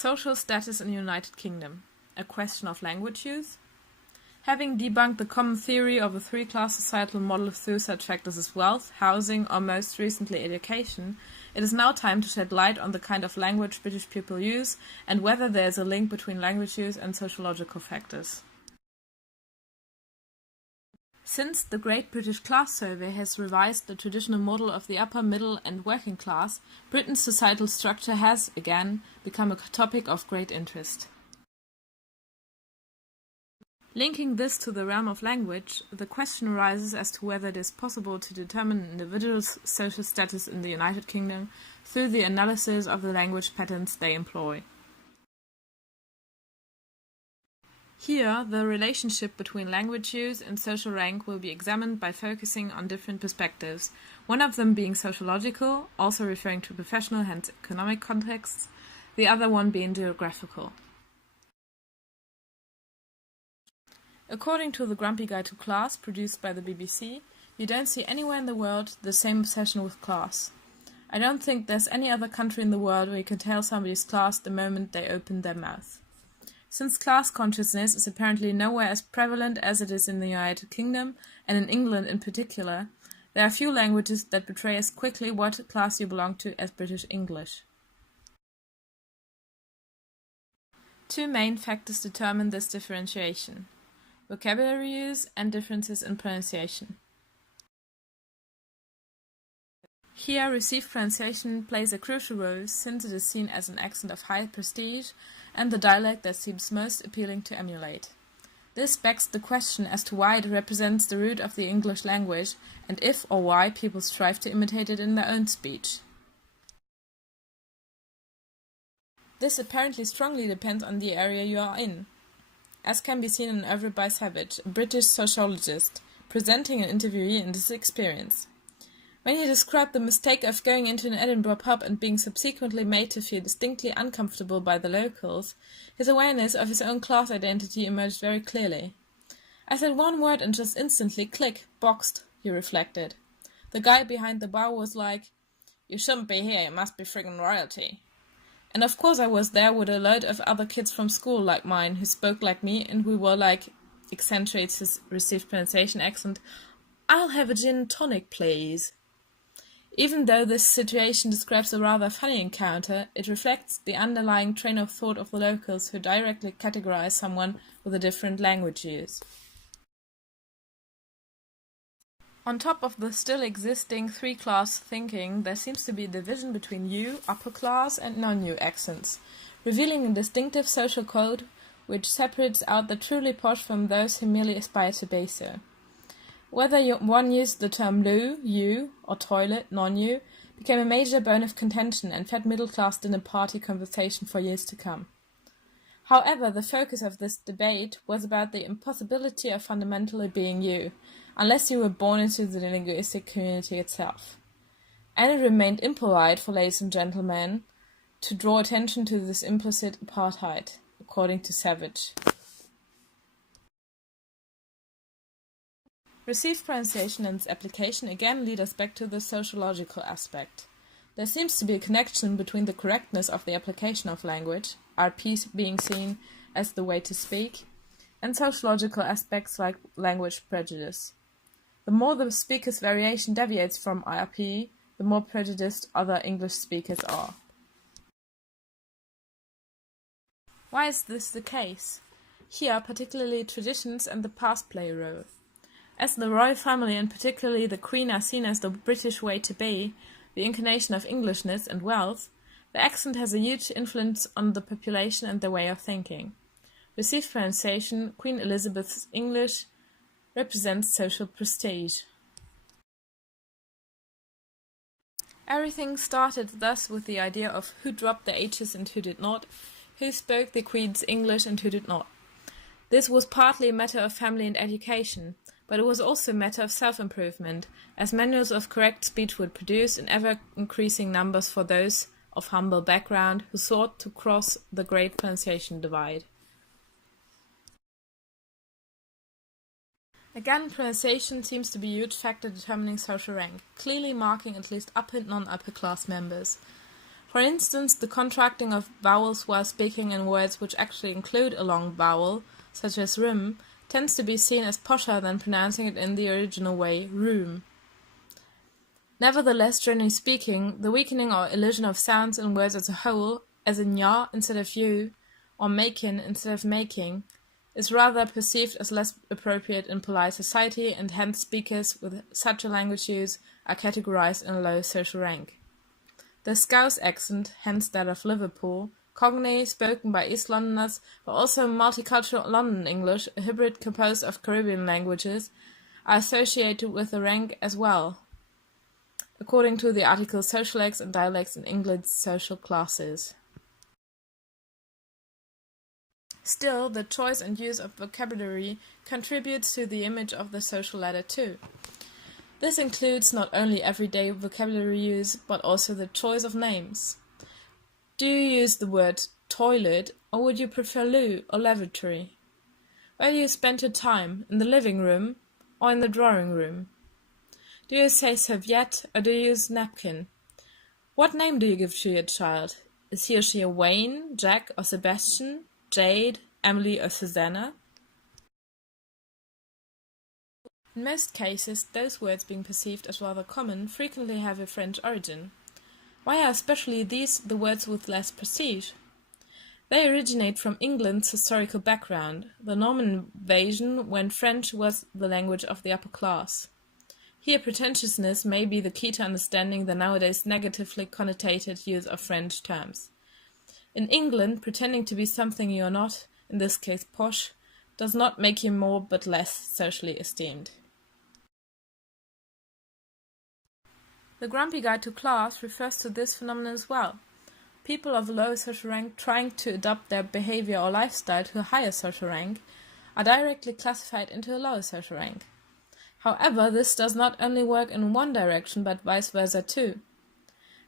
Social status in the United Kingdom. A question of language use. Having debunked the common theory of a three-class societal model through such factors as wealth, housing, or most recently education, it is now time to shed light on the kind of language British people use and whether there is a link between language use and sociological factors. Since the Great British Class Survey has revised the traditional model of the upper, middle and working class, Britain's societal structure has, again, become a topic of great interest. Linking this to the realm of language, the question arises as to whether it is possible to determine an individual's social status in the United Kingdom through the analysis of the language patterns they employ. Here, the relationship between language use and social rank will be examined by focusing on different perspectives, one of them being sociological, also referring to professional, hence economic contexts, the other one being geographical. According to the Grumpy Guide to Class, produced by the BBC, you don't see anywhere in the world the same obsession with class. I don't think there's any other country in the world where you can tell somebody's class the moment they open their mouth. Since class consciousness is apparently nowhere as prevalent as it is in the United Kingdom, and in England in particular, there are few languages that betray as quickly what class you belong to as British English. Two main factors determine this differentiation: vocabulary use and differences in pronunciation. Here, received pronunciation plays a crucial role since it is seen as an accent of high prestige and the dialect that seems most appealing to emulate. This begs the question as to why it represents the root of the English language and if or why people strive to imitate it in their own speech. This apparently strongly depends on the area you are in, as can be seen in Everett by Savage, a British sociologist, presenting an interviewee in this experience. When he described the mistake of going into an Edinburgh pub and being subsequently made to feel distinctly uncomfortable by the locals, his awareness of his own class identity emerged very clearly. I said one word and just instantly, click, boxed, he reflected. The guy behind the bar was like, "You shouldn't be here, you must be friggin' royalty." And of course I was there with a load of other kids from school like mine who spoke like me, and we were like, accentuates his received pronunciation accent, "I'll have a gin and tonic, please." Even though this situation describes a rather funny encounter, it reflects the underlying train of thought of the locals who directly categorize someone with a different language use. On top of the still existing three-class thinking, there seems to be a division between U, upper class, and non-U accents, revealing a distinctive social code which separates out the truly posh from those who merely aspire to be so. Whether one used the term loo, U, or toilet, non-U, became a major bone of contention and fed middle-class dinner party conversation for years to come. However, the focus of this debate was about the impossibility of fundamentally being you, unless you were born into the linguistic community itself. And it remained impolite for ladies and gentlemen to draw attention to this implicit apartheid, according to Savage. Received pronunciation and its application again lead us back to the sociological aspect. There seems to be a connection between the correctness of the application of language, RP being seen as the way to speak, and sociological aspects like language prejudice. The more the speaker's variation deviates from RP, the more prejudiced other English speakers are. Why is this the case? Here, particularly traditions and the past play a role. As the royal family and particularly the Queen are seen as the British way to be, the incarnation of Englishness and wealth, the accent has a huge influence on the population and their way of thinking. Received pronunciation, Queen Elizabeth's English, represents social prestige. Everything started thus with the idea of who dropped the H's and who did not, who spoke the Queen's English and who did not. This was partly a matter of family and education, but it was also a matter of self-improvement, as manuals of correct speech would produce in ever-increasing numbers for those of humble background who sought to cross the great pronunciation divide. Again, pronunciation seems to be a huge factor determining social rank, clearly marking at least upper and non-upper class members. For instance, the contracting of vowels while speaking in words which actually include a long vowel, such as room, tends to be seen as posher than pronouncing it in the original way, room. Nevertheless, generally speaking, the weakening or elision of sounds in words as a whole, as in ya instead of you, or makin instead of making, is rather perceived as less appropriate in polite society, and hence speakers with such a language use are categorized in a low social rank. The Scouse accent, hence that of Liverpool, Cockney, spoken by East Londoners, but also multicultural London English, a hybrid composed of Caribbean languages, are associated with the rank as well, according to the article Socialects and Dialects in England's Social Classes. Still, the choice and use of vocabulary contributes to the image of the social ladder too. This includes not only everyday vocabulary use, but also the choice of names. Do you use the word toilet, or would you prefer loo or lavatory? Where do you spend your time, in the living room or in the drawing room? Do you say serviette or do you use napkin? What name do you give to your child? Is he or she a Wayne, Jack or Sebastian, Jade, Emily or Susanna? In most cases, those words being perceived as rather common frequently have a French origin. Why are especially these the words with less prestige? They originate from England's historical background, the Norman invasion when French was the language of the upper class. Here pretentiousness may be the key to understanding the nowadays negatively connotated use of French terms. In England, pretending to be something you are not, in this case posh, does not make you more but less socially esteemed. The Grumpy Guide to Class refers to this phenomenon as well. People of a low social rank trying to adapt their behavior or lifestyle to a higher social rank are directly classified into a lower social rank. However, this does not only work in one direction but vice versa too.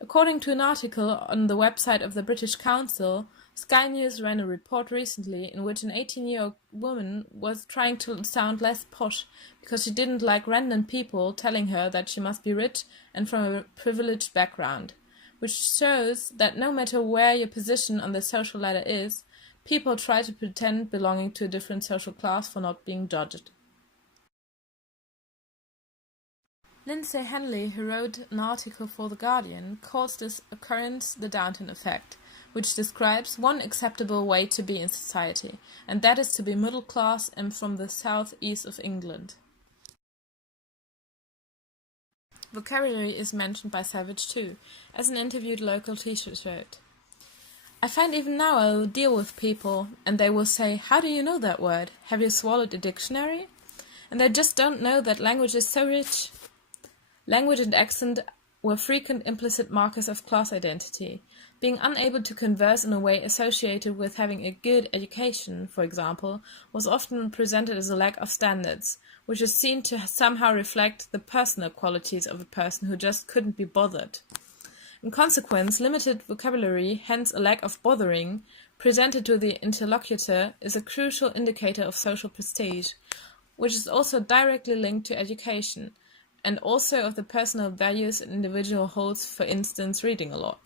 According to an article on the website of the British Council, Sky News ran a report recently in which an 18-year-old woman was trying to sound less posh because she didn't like random people telling her that she must be rich and from a privileged background, which shows that no matter where your position on the social ladder is, people try to pretend belonging to a different social class for not being judged. Lindsay Henley, who wrote an article for The Guardian, calls this occurrence the Downton effect, which describes one acceptable way to be in society, and that is to be middle class and from the south-east of England. Vocabulary is mentioned by Savage too, as an interviewed local teacher showed. I find even now I will deal with people, and they will say, "How do you know that word? Have you swallowed a dictionary?" And they just don't know that language is so rich. Language and accent were frequent implicit markers of class identity. Being unable to converse in a way associated with having a good education, for example, was often presented as a lack of standards, which is seen to somehow reflect the personal qualities of a person who just couldn't be bothered. In consequence, limited vocabulary, hence a lack of bothering, presented to the interlocutor is a crucial indicator of social prestige, which is also directly linked to education, and also of the personal values an individual holds, for instance, reading a lot.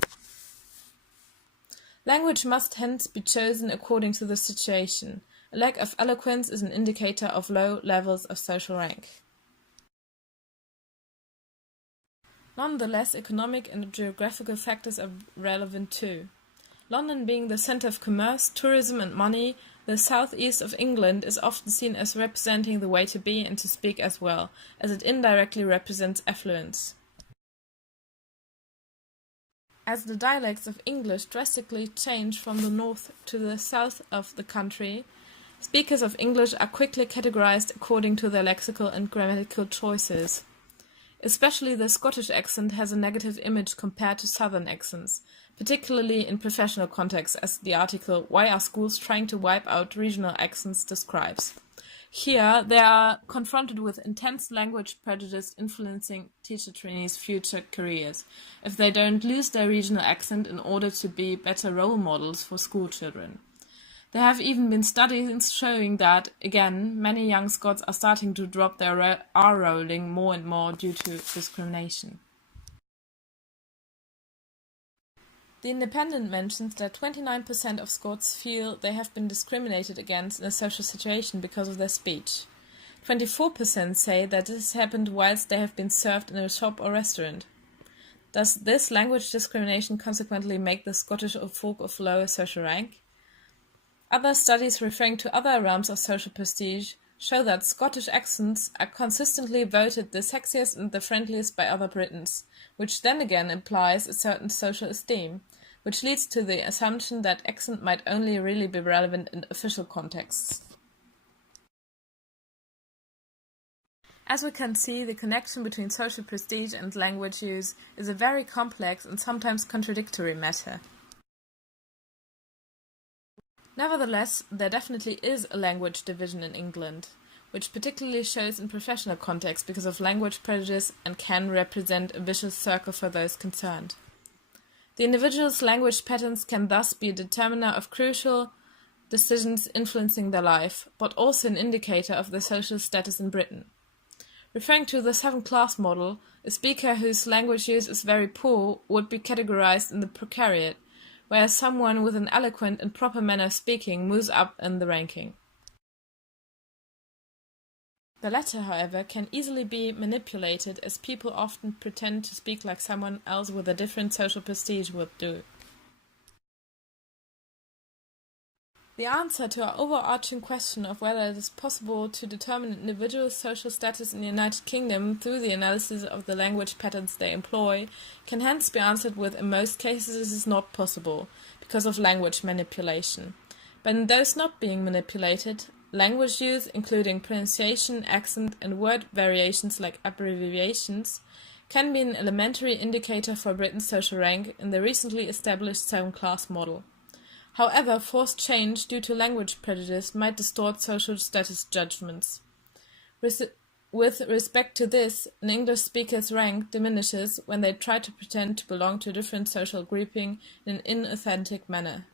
Language must hence be chosen according to the situation. A lack of eloquence is an indicator of low levels of social rank. Nonetheless, economic and geographical factors are relevant too. London being the centre of commerce, tourism and money, the southeast of England is often seen as representing the way to be and to speak as well, as it indirectly represents affluence. As the dialects of English drastically change from the north to the south of the country, speakers of English are quickly categorized according to their lexical and grammatical choices. Especially the Scottish accent has a negative image compared to southern accents, particularly in professional contexts, as the article "Why Are Schools Trying to Wipe Out Regional Accents" describes. Here, they are confronted with intense language prejudice influencing teacher trainees' future careers, if they don't lose their regional accent in order to be better role models for school children. There have even been studies showing that, again, many young Scots are starting to drop their R rolling more and more due to discrimination. The Independent mentions that 29% of Scots feel they have been discriminated against in a social situation because of their speech. 24% say that this happened whilst they have been served in a shop or restaurant. Does this language discrimination consequently make the Scottish folk of lower social rank? Other studies referring to other realms of social prestige show that Scottish accents are consistently voted the sexiest and the friendliest by other Britons, which then again implies a certain social esteem, which leads to the assumption that accent might only really be relevant in official contexts. As we can see, the connection between social prestige and language use is a very complex and sometimes contradictory matter. Nevertheless, there definitely is a language division in England, which particularly shows in professional contexts because of language prejudice and can represent a vicious circle for those concerned. The individual's language patterns can thus be a determiner of crucial decisions influencing their life, but also an indicator of their social status in Britain. Referring to the 7-class model, a speaker whose language use is very poor would be categorized in the precariat, whereas someone with an eloquent and proper manner of speaking moves up in the ranking. The latter, however, can easily be manipulated, as people often pretend to speak like someone else with a different social prestige would do. The answer to our overarching question of whether it is possible to determine an individual's social status in the United Kingdom through the analysis of the language patterns they employ can hence be answered with in most cases this is not possible, because of language manipulation. But in those not being manipulated, language use, including pronunciation, accent, and word variations like abbreviations, can be an elementary indicator for Britain's social rank in the recently established 7-class model. However, forced change due to language prejudice might distort social status judgments. With respect to this, an English speaker's rank diminishes when they try to pretend to belong to a different social grouping in an inauthentic manner.